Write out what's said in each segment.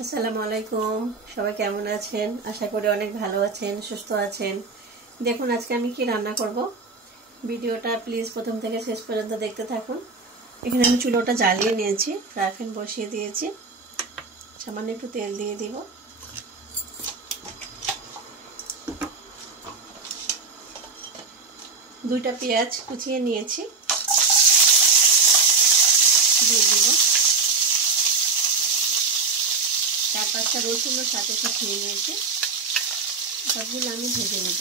আসসালামু আলাইকুম। সবাই কেমন আছেন? আশা করি অনেক ভালো আছেন, সুস্থ আছেন। দেখুন আজকে আমি কি রান্না করব। ভিডিওটা প্লিজ প্রথম থেকে শেষ পর্যন্ত দেখতে থাকুন। এখানে আমি চুলোটা জ্বালিয়ে নিয়েছি, ফ্রাই প্যান বসিয়ে দিয়েছি। সামান্য একটু তেল দিয়ে দিব। দুইটা পেঁয়াজ কুচিয়ে নিয়েছি, দিয়ে দিব। 4-5টা রসুনের সাথে কুচিয়ে নিয়েছি, সবগুলো আমি ভেজে নেব।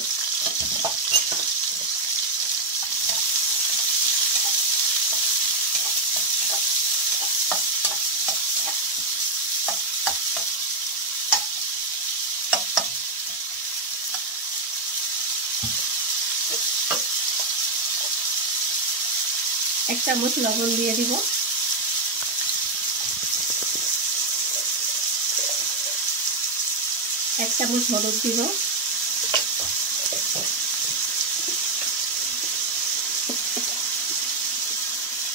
এক চামচ লবণ দিয়ে দিব। এক চামচ হলুদ দিব।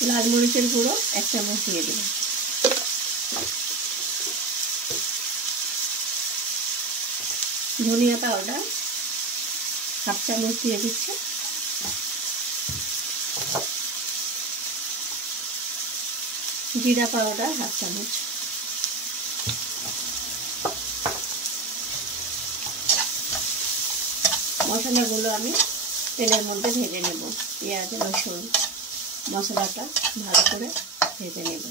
লাল মরিচের গুঁড়ো 1 চামচ দিয়ে দিব। ধনিয়া পাউডার 1/2 চামচ দিয়ে দিচ্ছি। জিরা পাউডার 1/2 চামচ। মশলাগুলো আমি তেলের মধ্যে ভেজে নেব। পেঁয়াজ রসুন মশলাটা ভালো করে ভেজে নেব।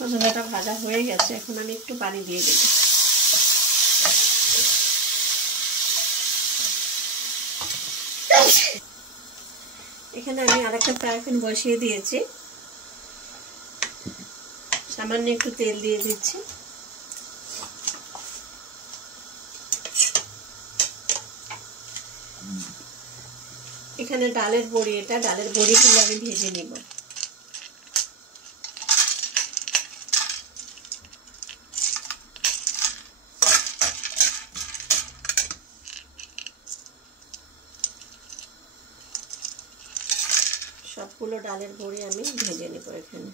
মশলাটা ভাজা হয়ে গেছে, এখন আমি একটু পানি দিয়ে দেব। এখানে আমি আরেকটা ফ্রাই প্যান বসিয়ে দিয়েছি, সামান্য একটু তেল দিয়ে দিচ্ছি। এখানে ডালের বড়ি, ডালের বড়িগুলো আমি ভেজে নেব। সবগুলো ডালের বড়ি আমি ভেজে নেব এখানে।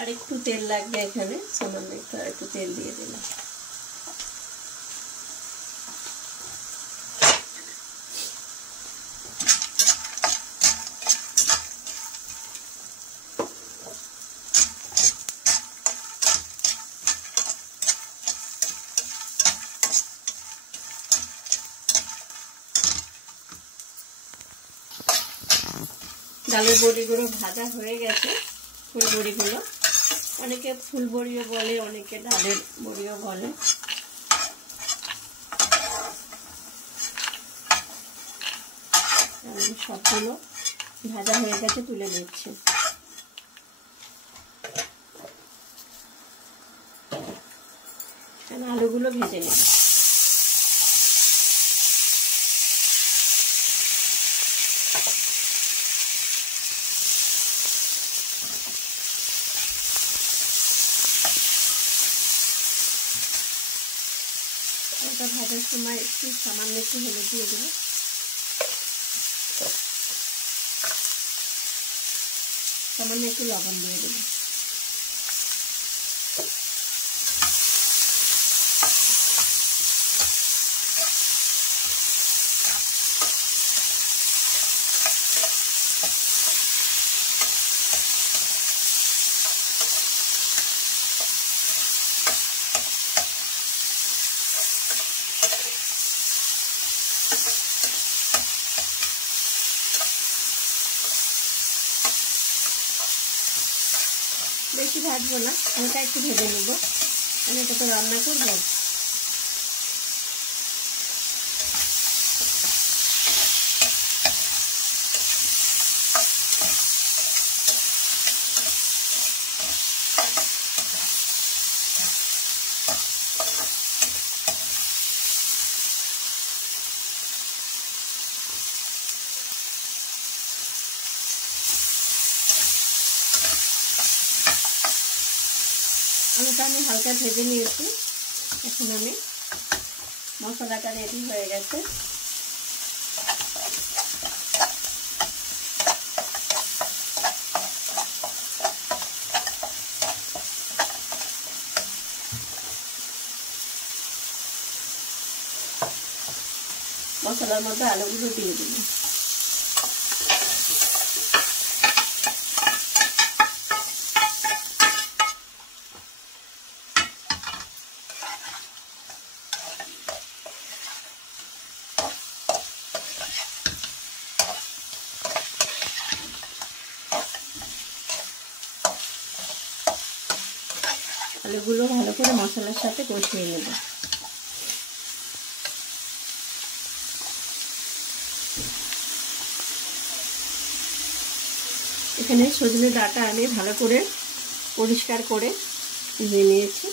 আর একটু তেল লাগবে এখানে, সামান্য একটু তেল দিয়ে দিলাম। ডালের বড়িগুলো ভাজা হয়ে গেছে। ফুল বড়িগুলো, অনেকে ফুল বড়িও বলে, অনেকে ডালের বড়িও বলে। সবগুলো ভাজা হয়ে গেছে, তুলে নিচ্ছি। আলুগুলো ভেজে নিচ্ছি। এটা ভাজার সময় একটু সামান্য একটু হলুদ দিয়ে দেবো। সামান্য একটু লবণ দিয়ে দেবো। বেশি ভাজবো না, হালকা একটু ভেজে নেবো, আমি এটা তো রান্না করবো। আলুটা আমি হালকা ভেজে নিয়েছি, এখন আমি মশলাটা রেডি হয়ে গেছে। মশলার মধ্যে আলুগুলো দিয়ে দিই। আলুগুলো ভালো করে মশলার সাথে কষিয়ে নেব। এখানে সজনে ডাঁটা আমি ভালো করে পরিষ্কার করে ধুয়ে নিয়েছি।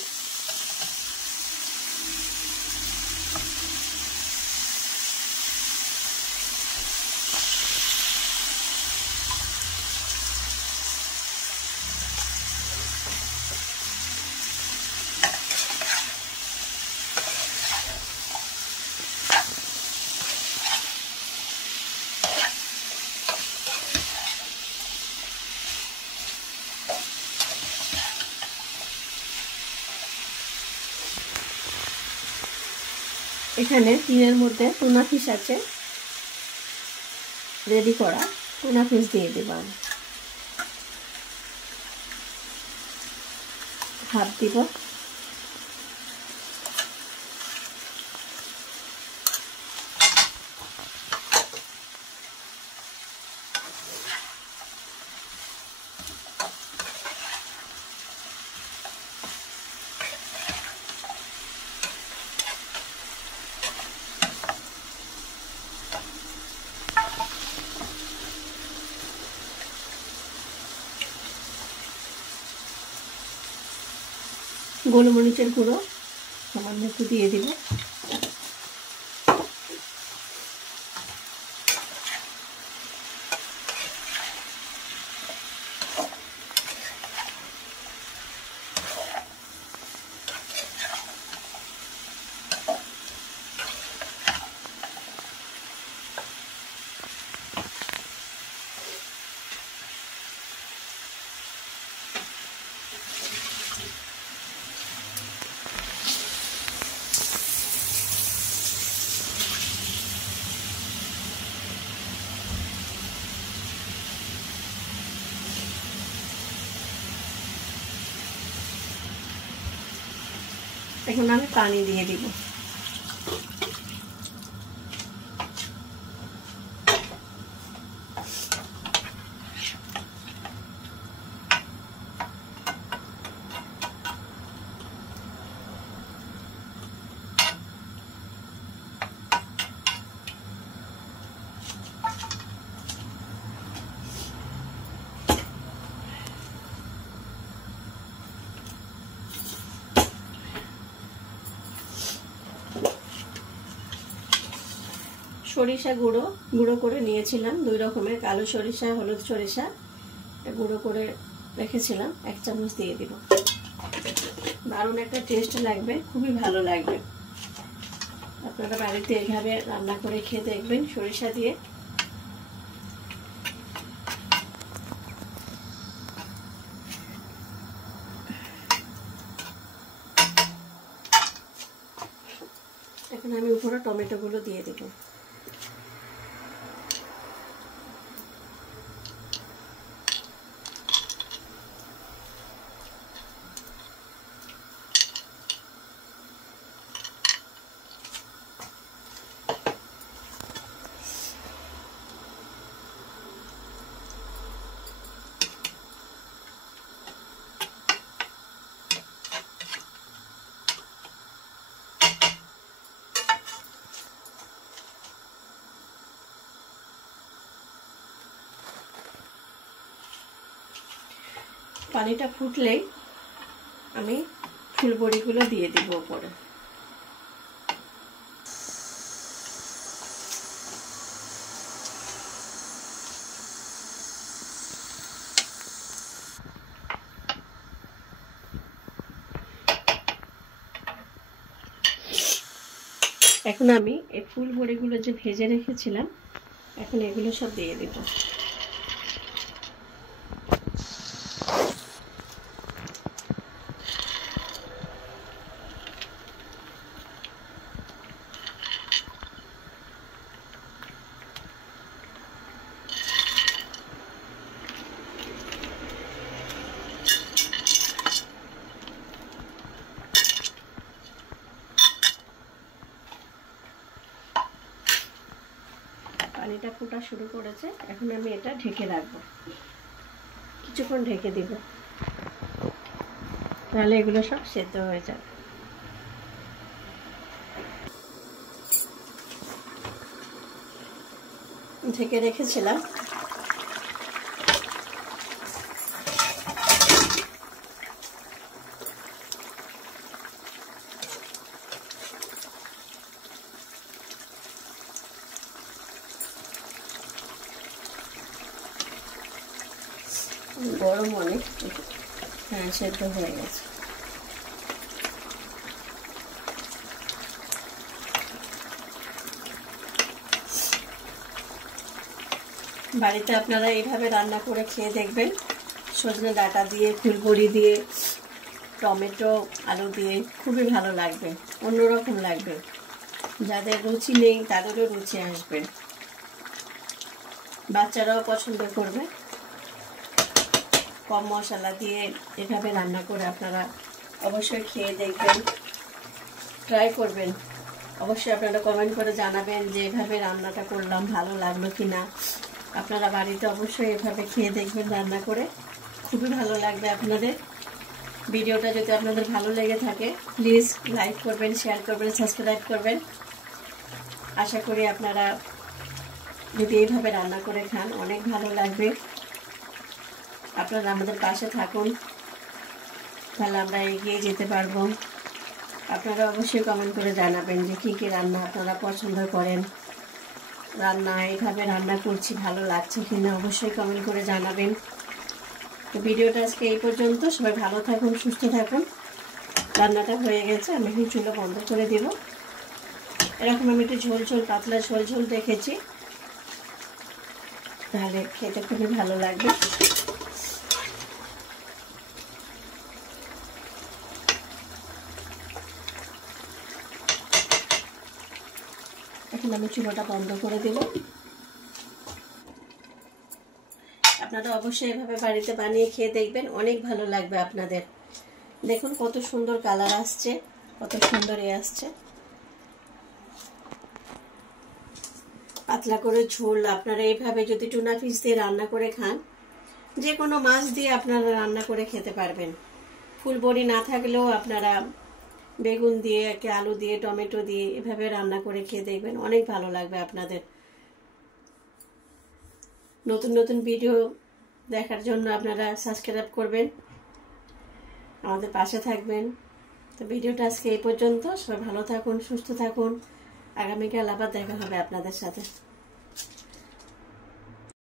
এখানে টিনের মধ্যে টুনা ফিশ আছে রেডি করা, টুনা ফিশ দিয়ে দেব। হাফ দিব। গোলমরিচের গুঁড়ো সামান্য একটু দিয়ে দিব। এখন আমি পানি দিয়ে দিব। সরিষা গুঁড়ো করে নিয়েছিলাম, 2 রকমের, কালো সরিষা, হলুদ সরিষা, এটা গুঁড়ো করে রেখেছিলাম, 1 চামচ দিয়ে দিব। দারুণ একটা টেস্ট লাগবে, খুবই ভালো লাগবে। আপনারা বাড়িতে এইভাবে রান্না করে খেয়ে দেখবেন সরিষা দিয়ে। এখন আমি উপরে টমেটোগুলো দিয়ে দেব। পানিটা ফুটলেই আমি ফুলবড়িগুলো দিয়ে দিব উপরে। এখন আমি এই ফুল বড়িগুলো যে ভেজে রেখেছিলাম এখন এগুলো সব দিয়ে দেব। পানিটা ফোটা শুরু করেছে, এখন আমি এটা ঢেকে রাখবো, কিছুক্ষণ ঢেকে দিব, তাহলে এগুলো সব সেদ্ধ হয়ে যাবে। ঢেকে রেখেছিলাম, গরম অনেক, হ্যাঁ সেদ্ধ হয়ে গেছে। বাড়িতে আপনারা এইভাবে রান্না করে খেয়ে দেখবেন, সজনে ডাঁটা দিয়ে, ফুলবড়ি দিয়ে, টমেটো আলু দিয়ে, খুবই ভালো লাগবে, অন্যরকম লাগবে। যাদের রুচি নেই তাদেরও রুচি আসবে, বাচ্চারাও পছন্দ করবে। কম মশলা দিয়ে এভাবে রান্না করে আপনারা অবশ্যই খেয়ে দেখবেন, ট্রাই করবেন। অবশ্যই আপনারা কমেন্ট করে জানাবেন যে এভাবে রান্নাটা করলাম ভালো লাগলো কিনা। আপনারা বাড়িতে অবশ্যই এভাবে খেয়ে দেখবেন রান্না করে, খুবই ভালো লাগবে আপনাদের। ভিডিওটা যদি আপনাদের ভালো লেগে থাকে প্লিজ লাইক করবেন, শেয়ার করবেন, সাবস্ক্রাইব করবেন। আশা করি আপনারা যদি এইভাবে রান্না করে খান অনেক ভালো লাগবে। আপনারা আমাদের পাশে থাকুন, তাহলে আমরা এগিয়ে যেতে পারবো। আপনারা অবশ্যই কমেন্ট করে জানাবেন যে কী কী রান্না আপনারা পছন্দ করেন, রান্না এইভাবে রান্না করছি ভালো লাগছে কিনা অবশ্যই কমেন্ট করে জানাবেন। তো ভিডিওটা আজকে এই পর্যন্ত, সবাই ভালো থাকুন, সুস্থ থাকুন। রান্নাটা হয়ে গেছে, আমি এখন চুলা বন্ধ করে দেব। এরকম আমি একটু ঝোল ঝোল, পাতলা ঝোল ঝোল রেখেছি, তাহলে খেতে খুবই ভালো লাগবে। এখন আমি চুলাটা বন্ধ করে দেব। আপনারা অবশ্যই এভাবে বাড়িতে বানিয়ে খেয়ে দেখবেন, অনেক ভালো লাগবে আপনাদের। দেখুন কত সুন্দর কালার আসছে, কত সুন্দর আসছে। পাতলা করে ঝোল আপনারা এইভাবে যদি টুনা ফিশ দিয়ে রান্না করে খান, যে কোনো মাছ দিয়ে আপনারা রান্না করে খেতে পারবেন। ফুলবড়ি না থাকলেও আপনারা বেগুন দিয়ে, আলু দিয়ে, টমেটো দিয়ে এভাবে রান্না করে খেয়ে দেখবেন, অনেক ভালো লাগবে আপনাদের। নতুন নতুন ভিডিও দেখার জন্য আপনারা সাবস্ক্রাইব করবেন, আমাদের পাশে থাকবেন। তো ভিডিওটা আজকে এই পর্যন্ত, সবাই ভালো থাকুন, সুস্থ থাকুন। আগামীকাল আবার দেখা হবে আপনাদের সাথে।